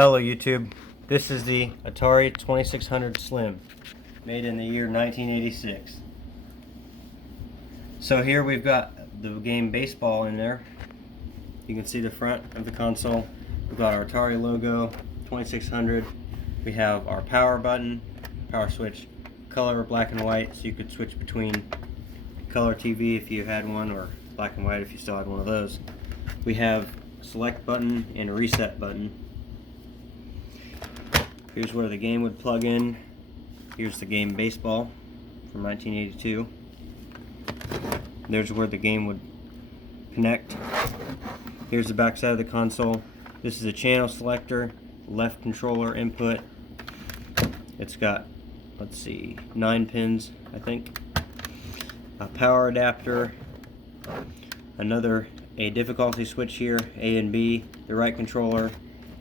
Hello YouTube, this is the Atari 2600 Slim, made in the year 1986. So here we've got the game Baseball in there. You can see the front of the console. We've got our Atari logo, 2600. We have our power button, power switch, color black and white, so you could switch between color TV if you had one, or black and white if you still had one of those. We have a select button and a reset button. Here's where the game would plug in. Here's the game Baseball from 1982. There's where the game would connect. Here's the back side of the console. This is a channel selector, left controller input. It's got, let's see, 9 pins, I think. A power adapter, a difficulty switch here, A and B, the right controller,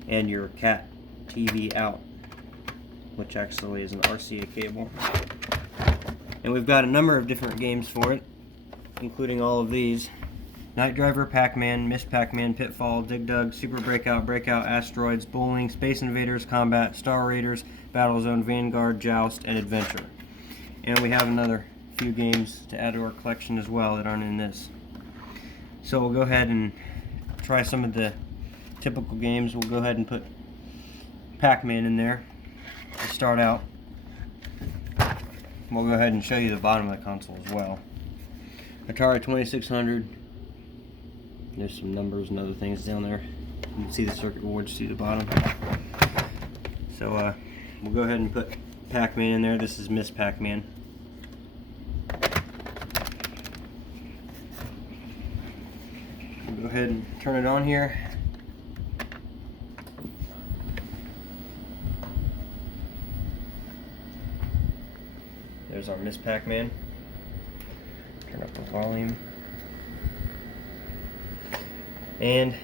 and your CAT TV out, which actually is an RCA cable. And we've got a number of different games for it, including all of these: Night Driver, PacMan, Miss PacMan, Pitfall, Dig Dug, Super Breakout, Breakout, Asteroids, Bowling, Space Invaders, Combat, Star Raiders, Battlezone, Vanguard, Joust, and Adventure. And we have another few games to add to our collection as well that aren't in this. So we'll go ahead and try some of the typical games. We'll go ahead and put PacMan in there to start out. We'll go ahead and show you the bottom of the console as well. Atari 2600. There's some numbers and other things down there. You can see the circuit board, see the bottom. So we'll go ahead and put PacMan in there. This is Miss PacMan. We'll go ahead and turn it on here. There's our Miss PacMan. Turn up the volume. And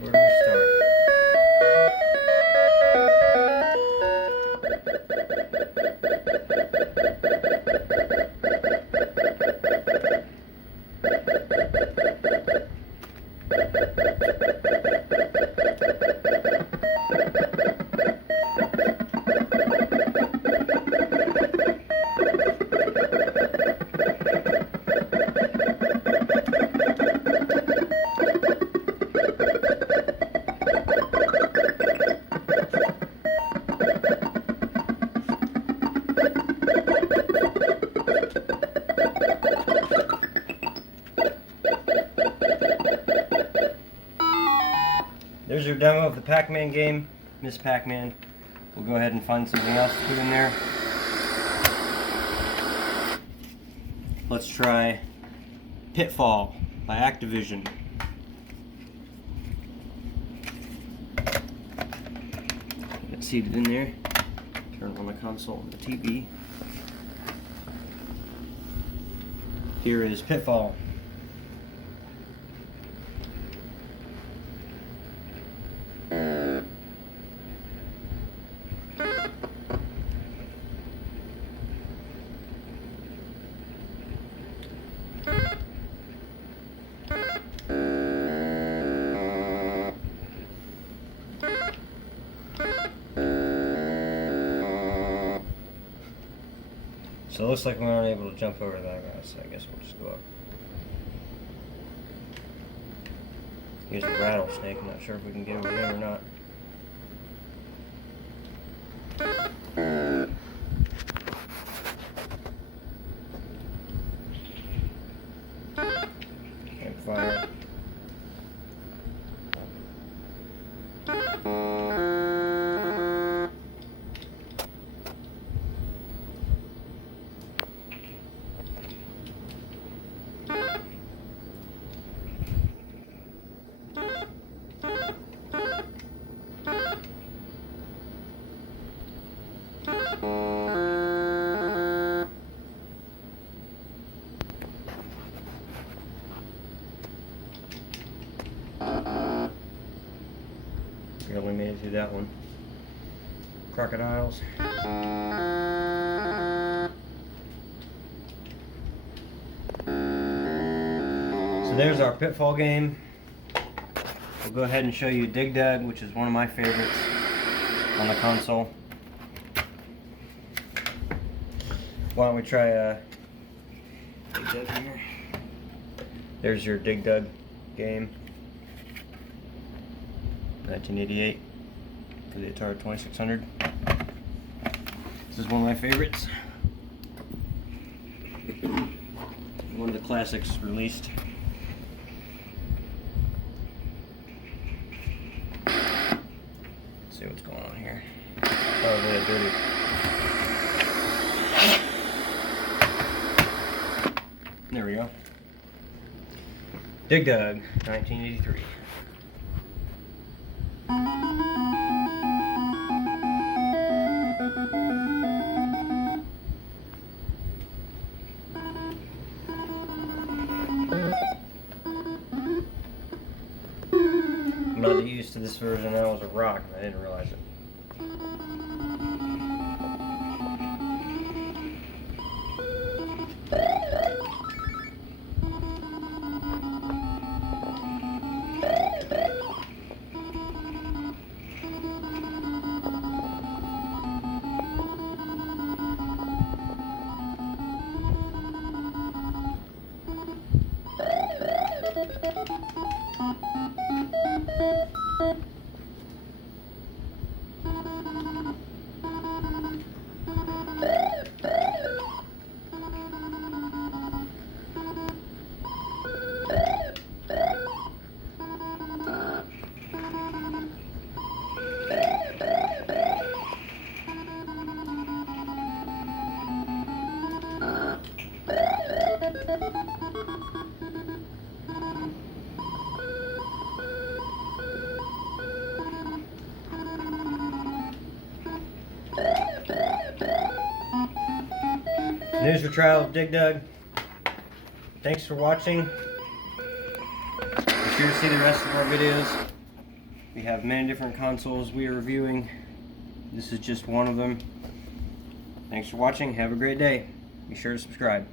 where do we start? There's your demo of the PacMan game, Miss PacMan. We'll go ahead and find something else to put in there. Let's try Pitfall by Activision. Get it seated in there. Turn on the console and the TV. Here is Pitfall. So it looks like we aren't able to jump over that, guys, so I guess we'll just go up. Here's a rattlesnake. I'm not sure if we can get over there or not. Campfire. Barely made it through that one. Crocodiles. So there's our Pitfall game. We'll go ahead and show you Dig Dug, which is one of my favorites. on the console. Why don't we try Dig Dug here? There's your Dig Dug game. 1988 for the Atari 2600. This is one of my favorites. One of the classics released. Let's see what's going on here. Probably a dirty. There we go. Dig Dug, 1983. I'm not used to this version. That was a rock, and I didn't realize it. News for trial of Dig Dug. Thanks for watching. Be sure to see the rest of our videos. We have many different consoles we are reviewing. This is just one of them. Thanks for watching. Have a great day. Be sure to subscribe.